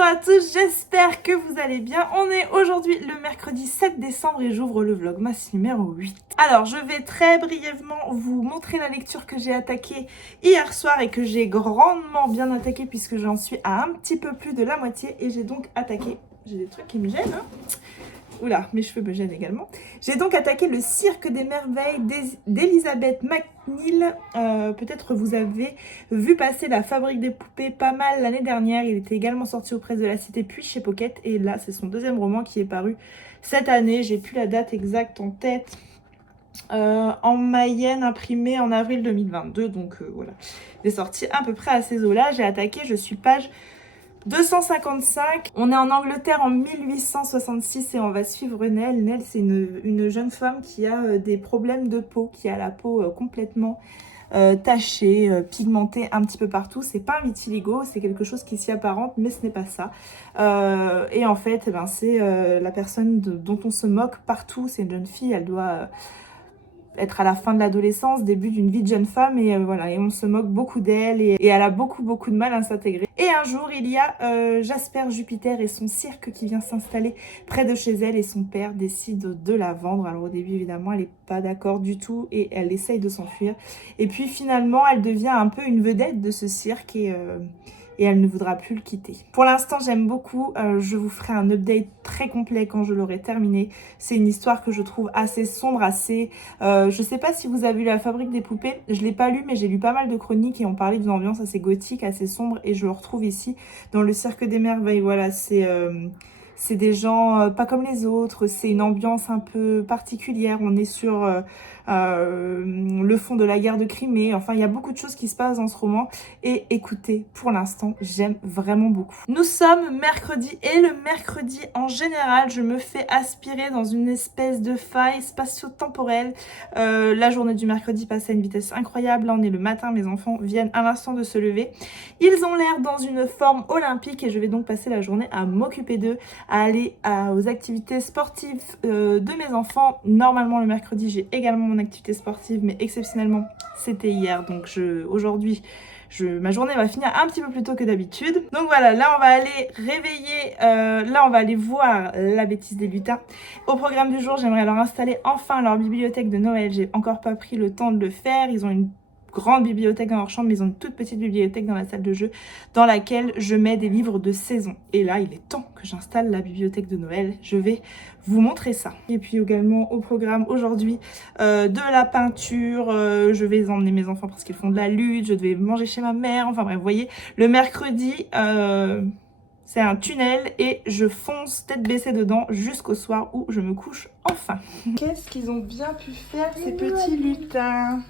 Bonjour à tous, j'espère que vous allez bien. On est aujourd'hui le mercredi 7 décembre et j'ouvre le vlogmas numéro 8. Alors je vais très brièvement vous montrer la lecture que j'ai attaquée hier soir et que j'ai grandement bien attaquée puisque j'en suis à un petit peu plus de la moitié et j'ai donc attaqué... J'ai des trucs qui me gênent hein. Oula, mes cheveux me gênent également. J'ai donc attaqué le Cirque des Merveilles d'Elizabeth McNeill. Peut-être vous avez vu passer La Fabrique des Poupées pas mal l'année dernière. Il était également sorti aux presses de la Cité puis chez Pocket. Et là, c'est son deuxième roman qui est paru cette année. J'ai plus la date exacte en tête. En Mayenne, imprimé en avril 2022. Donc voilà, il est sorti à peu près à ces eaux-là. J'ai attaqué, je suis page 255, on est en Angleterre en 1866 et on va suivre Nell. Nell, c'est une jeune femme qui a des problèmes de peau, qui a la peau complètement tachée, pigmentée un petit peu partout. C'est pas un vitiligo, c'est quelque chose qui s'y apparente, mais ce n'est pas ça. Et en fait, eh ben, c'est la personne dont on se moque partout. C'est une jeune fille, elle doit... être à la fin de l'adolescence, début d'une vie de jeune femme et voilà, et on se moque beaucoup d'elle et elle a beaucoup de mal à s'intégrer. Et un jour, il y a Jasper Jupiter et son cirque qui vient s'installer près de chez elle et son père décide de la vendre. Alors au début, évidemment, elle n'est pas d'accord du tout et elle essaye de s'enfuir. Et puis finalement, elle devient un peu une vedette de ce cirque et elle ne voudra plus le quitter. Pour l'instant, j'aime beaucoup. Je vous ferai un update très complet quand je l'aurai terminé. C'est une histoire que je trouve assez sombre, assez... je sais pas si vous avez lu La Fabrique des Poupées. Je l'ai pas lu, mais j'ai lu pas mal de chroniques et on parlait d'une ambiance assez gothique, assez sombre. Et je le retrouve ici dans le Cirque des Merveilles. Voilà, c'est des gens pas comme les autres. C'est une ambiance un peu particulière. On est sur... le fond de la guerre de Crimée, enfin il y a beaucoup de choses qui se passent dans ce roman et écoutez, pour l'instant j'aime vraiment beaucoup. Nous sommes mercredi et le mercredi en général je me fais aspirer dans une espèce de faille spatio-temporelle. La journée du mercredi passe à une vitesse incroyable, là on est le matin, mes enfants viennent à l'instant de se lever, ils ont l'air dans une forme olympique et je vais donc passer la journée à m'occuper d'eux, à aller aux activités sportives de mes enfants. Normalement le mercredi j'ai également mon activité sportive, mais exceptionnellement c'était hier, donc aujourd'hui ma journée va finir un petit peu plus tôt que d'habitude. Donc voilà, là on va aller réveiller, là on va aller voir La Bêtise des lutins. Au programme du jour, j'aimerais leur installer enfin leur bibliothèque de Noël. J'ai encore pas pris le temps de le faire, ils ont une grande bibliothèque dans leur chambre, mais ils ont une toute petite bibliothèque dans la salle de jeu dans laquelle je mets des livres de saison. Et là, il est temps que j'installe la bibliothèque de Noël. Je vais vous montrer ça. Et puis également au programme aujourd'hui de la peinture. Je vais emmener mes enfants parce qu'ils font de la lutte. Je devais manger chez ma mère. Enfin bref, vous voyez, le mercredi... c'est un tunnel et je fonce tête baissée dedans jusqu'au soir où je me couche enfin. Qu'est-ce qu'ils ont bien pu faire ces petits lutins?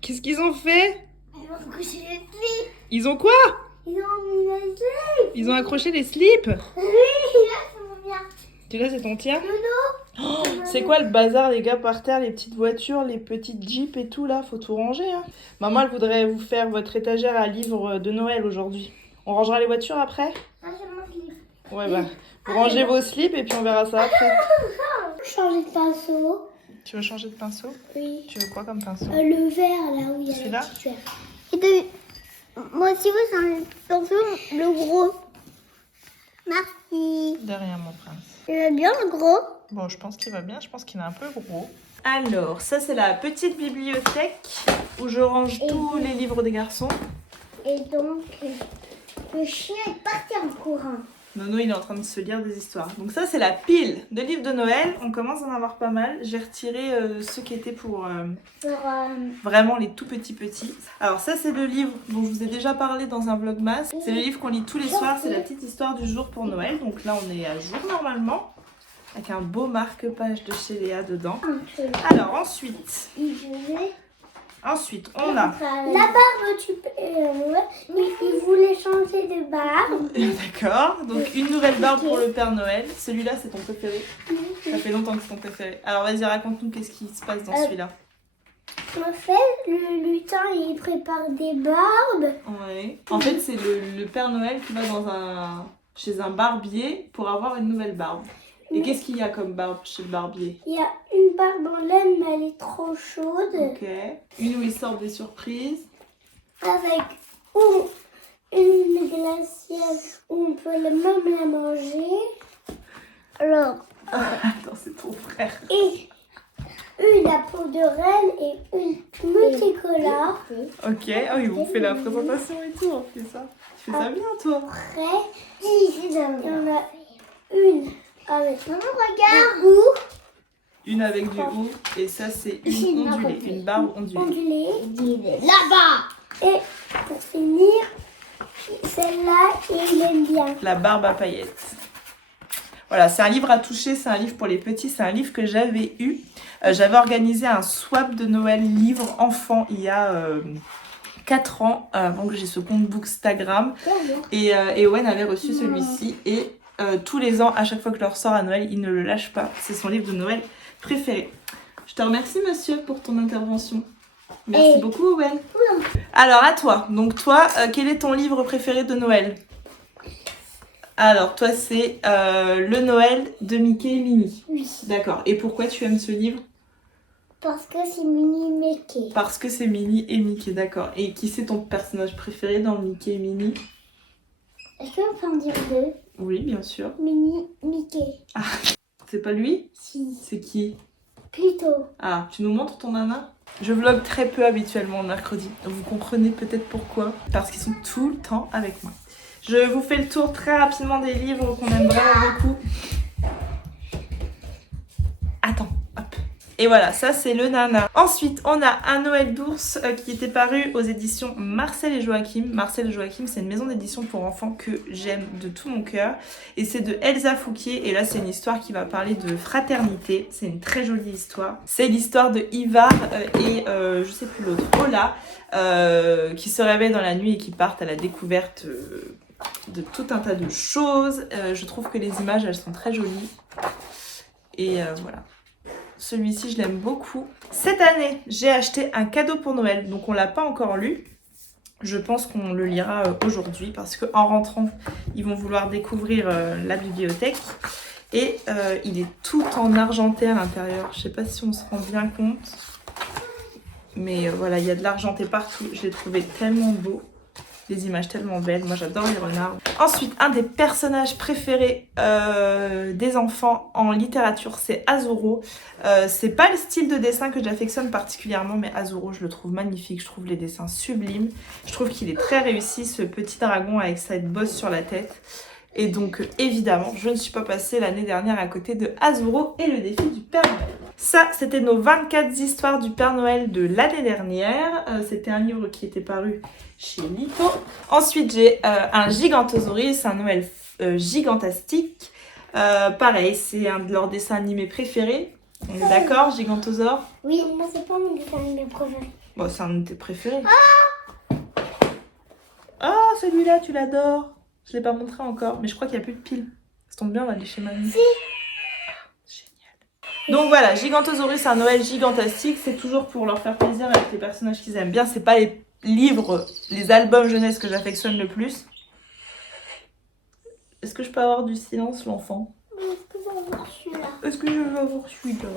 Qu'est-ce qu'ils ont fait? Ils ont accroché les slips. Ils ont quoi? Ils ont mis les slips. Ils ont accroché les slips? Oui, là c'est mon bien. Celui-là c'est ton tien? Nono. Oh, c'est quoi le bazar les gars par terre, les petites voitures, les petites jeeps et tout là? Faut tout ranger hein. Maman elle voudrait vous faire votre étagère à livres de Noël aujourd'hui. On rangera les voitures après? Ça c'est mon slip. Ouais bah, vous rangez vos slips et puis on verra ça après. Changer de pinceau. Tu veux changer de pinceau? Oui. Tu veux quoi comme pinceau? Le vert là où il y a Celui-là? le petit vert. Moi aussi vous changer de pinceau, le gros. Merci. De rien mon prince. Il va bien le gros? Bon, je pense qu'il va bien, je pense qu'il est un peu gros. Alors, ça c'est la petite bibliothèque où je range tous les livres des garçons. Et donc, le chien est parti en courant. Nono, il est en train de se lire des histoires. Donc ça, c'est la pile de livres de Noël. On commence à en avoir pas mal. J'ai retiré ceux qui étaient pour vraiment les tout petits. Alors ça, c'est le livre dont je vous ai déjà parlé dans un vlogmas. C'est le livre qu'on lit tous les soirs. C'est la petite histoire du jour pour Noël. Donc là, on est à jour normalement. Avec un beau marque-page de chez Léa dedans. Alors ensuite... Ensuite, on a... La barbe, il voulait changer de barbe. D'accord, donc une nouvelle barbe pour le Père Noël. Celui-là, c'est ton préféré? Ça fait longtemps que c'est ton préféré. Alors vas-y, raconte-nous qu'est-ce qui se passe dans celui-là. En fait, le lutin, il prépare des barbes. Ouais. En fait, c'est le Père Noël qui va chez un barbier pour avoir une nouvelle barbe. Et qu'est-ce qu'il y a comme barbe chez le barbier? Il y a une barbe en laine, mais elle est trop chaude. Ok. Une où il sort des surprises. Avec ou une glacière où on peut même la manger. Alors, Attends, c'est ton frère. et une à peau de reine et une multicolore. Ok, oh, ils vous fait la présentation et tout en plus, ça. Tu fais ça bien, toi. Après, il y en a une avec un goût. Une avec du haut, et ça, c'est une ondulée, une barbe ondulée. Là-bas. Et pour finir, celle-là, il aime bien. La barbe à paillettes. Voilà, c'est un livre à toucher, c'est un livre pour les petits, c'est un livre que j'avais eu. J'avais organisé un swap de Noël livre enfant il y a 4 ans, avant que j'ai ce compte Bookstagram. Et Owen avait reçu celui-ci. Et tous les ans, à chaque fois que je le ressors à Noël, il ne le lâche pas. C'est son livre de Noël préféré. Je te remercie, monsieur, pour ton intervention. Merci beaucoup, Owen. Alors, à toi. Donc, toi, quel est ton livre préféré de Noël? Alors, toi, c'est le Noël de Mickey et Minnie. Oui. D'accord. Et pourquoi tu aimes ce livre? Parce que c'est Minnie Mickey. Parce que c'est Minnie et Mickey, d'accord. Et qui c'est ton personnage préféré dans Mickey et Minnie? Est-ce qu'on peut en dire deux? Oui, bien sûr. Minnie Mickey. C'est pas lui? Si. C'est qui? Plutôt. Ah, tu nous montres ton nana? Je vlog très peu habituellement le mercredi. Vous comprenez peut-être pourquoi. Parce qu'ils sont tout le temps avec moi. Je vous fais le tour très rapidement des livres qu'on aime vraiment beaucoup. Attends, hop. Et voilà, ça c'est le nana. Ensuite, on a Un Noël d'ours qui était paru aux éditions Marcel et Joachim. Marcel et Joachim, c'est une maison d'édition pour enfants que j'aime de tout mon cœur. Et c'est de Elsa Fouquier. Et là, c'est une histoire qui va parler de fraternité. C'est une très jolie histoire. C'est l'histoire de Ivar et je sais plus l'autre, Ola, qui se réveillent dans la nuit et qui partent à la découverte de tout un tas de choses. Je trouve que les images, elles sont très jolies. Et voilà. Celui-ci, je l'aime beaucoup. Cette année, j'ai acheté un cadeau pour Noël. Donc, on l'a pas encore lu. Je pense qu'on le lira aujourd'hui parce qu'en rentrant, ils vont vouloir découvrir la bibliothèque. Et il est tout en argenté à l'intérieur. Je sais pas si on se rend bien compte. Mais voilà, il y a de l'argenté partout. Je l'ai trouvé tellement beau. Des images tellement belles. Moi, j'adore les renards. Ensuite, un des personnages préférés des enfants en littérature, c'est Azuro. C'est pas le style de dessin que j'affectionne particulièrement, mais Azuro, je le trouve magnifique. Je trouve les dessins sublimes. Je trouve qu'il est très réussi, ce petit dragon avec cette bosse sur la tête. Et donc, évidemment, je ne suis pas passée l'année dernière à côté de Azuro et le défi du Père Noël. Ça, c'était nos 24 histoires du Père Noël de l'année dernière. C'était un livre qui était paru chez Lito. Ensuite, j'ai un Gigantosaurus, un Noël gigantastique. Pareil, c'est un de leurs dessins animés préférés. On est d'accord, Gigantosaure? Oui, moi c'est pas mon dessin animé préféré. Bon, c'est un de tes préférés. Ah, celui-là, tu l'adores. Je l'ai pas montré encore, mais je crois qu'il n'y a plus de piles. Ça tombe bien, on va aller chez mamie. Si. Donc voilà, Gigantosaurus, un Noël gigantastique. C'est toujours pour leur faire plaisir avec les personnages qu'ils aiment bien. C'est pas les livres, les albums jeunesse que j'affectionne le plus. Est-ce que je peux avoir du silence, l'enfant? Est-ce que je vais avoir celui-là? Est-ce que je vais avoir celui-là?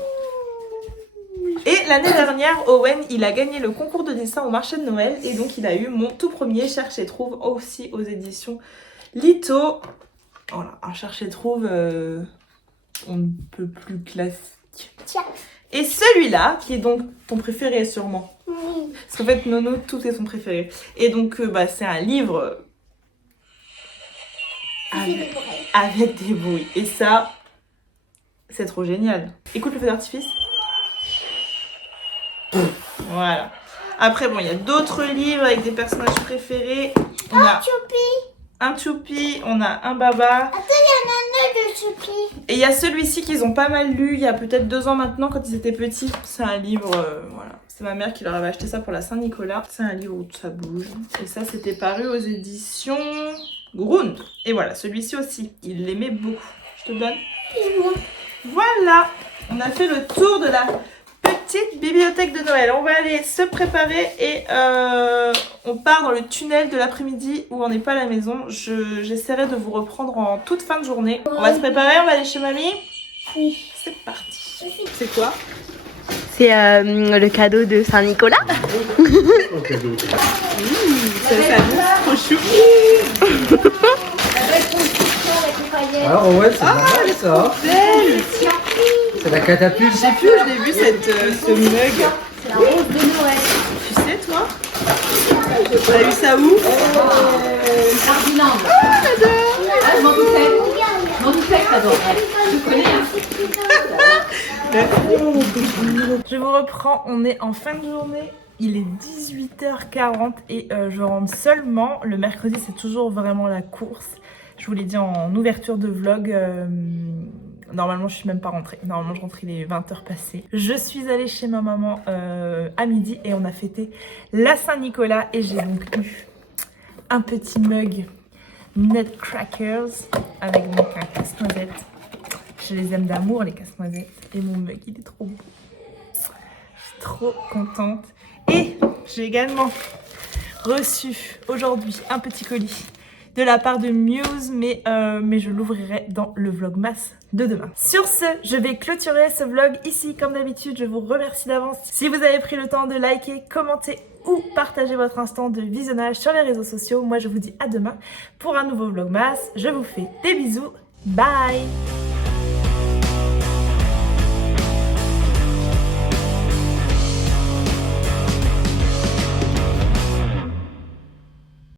Et l'année dernière, Owen, il a gagné le concours de dessin au marché de Noël. Et donc, il a eu mon tout premier Cherche et Trouve, aussi aux éditions Lito. Voilà, un Cherche et Trouve, on ne peut plus classique. Tiens. Et celui-là, qui est donc ton préféré sûrement. Oui. Parce qu'en fait, Nono, tout est son préféré. Et donc, c'est un livre avec des bruits. Et ça, c'est trop génial. Écoute le feu d'artifice. Voilà. Après, bon, il y a d'autres livres avec des personnages préférés. On a un Choupi, on a un Baba. Attends, il y en a un autre de Choupi. Et il y a celui-ci qu'ils ont pas mal lu il y a peut-être 2 ans maintenant quand ils étaient petits. C'est un livre, voilà. C'est ma mère qui leur avait acheté ça pour la Saint-Nicolas. C'est un livre où ça bouge. Et ça, c'était paru aux éditions Grund. Et voilà, celui-ci aussi. Il l'aimait beaucoup. Je te donne. Voilà. On a fait le tour de la petite bibliothèque de Noël. On va aller se préparer et on part dans le tunnel de l'après-midi où on n'est pas à la maison. J'essaierai de vous reprendre en toute fin de journée. On va se préparer, on va aller chez mamie. Oui. C'est parti. C'est quoi? C'est le cadeau de Saint-Nicolas. Ça trop chou. Alors ouais, c'est pas mal ça. C'est la catapulte. J'ai vu, je l'ai vu ce mug. C'est la rose de Noël. Tu sais toi? T'as eu ça où? Ferdinand. Ah, je m'en doutais. Je m'en doutais que t'adorerais. Je connais. Je vous reprends, on est en fin de journée. Il est 18h40 et je rentre seulement. Le mercredi, c'est toujours vraiment la course. Je vous l'ai dit en ouverture de vlog. Normalement, je suis même pas rentrée. Normalement, je rentre, il est 20h passé. Je suis allée chez ma maman à midi et on a fêté la Saint-Nicolas. Et j'ai donc eu un petit mug Nutcrackers avec donc un casse-noisette. Je les aime d'amour, les casse-noisettes. Et mon mug, il est trop beau. Je suis trop contente. Et j'ai également reçu aujourd'hui un petit colis de la part de Muse, mais je l'ouvrirai dans le vlogmas de demain. Sur ce, je vais clôturer ce vlog ici. Comme d'habitude, je vous remercie d'avance. Si vous avez pris le temps de liker, commenter ou partager votre instant de visionnage sur les réseaux sociaux, moi je vous dis à demain pour un nouveau vlogmas. Je vous fais des bisous. Bye!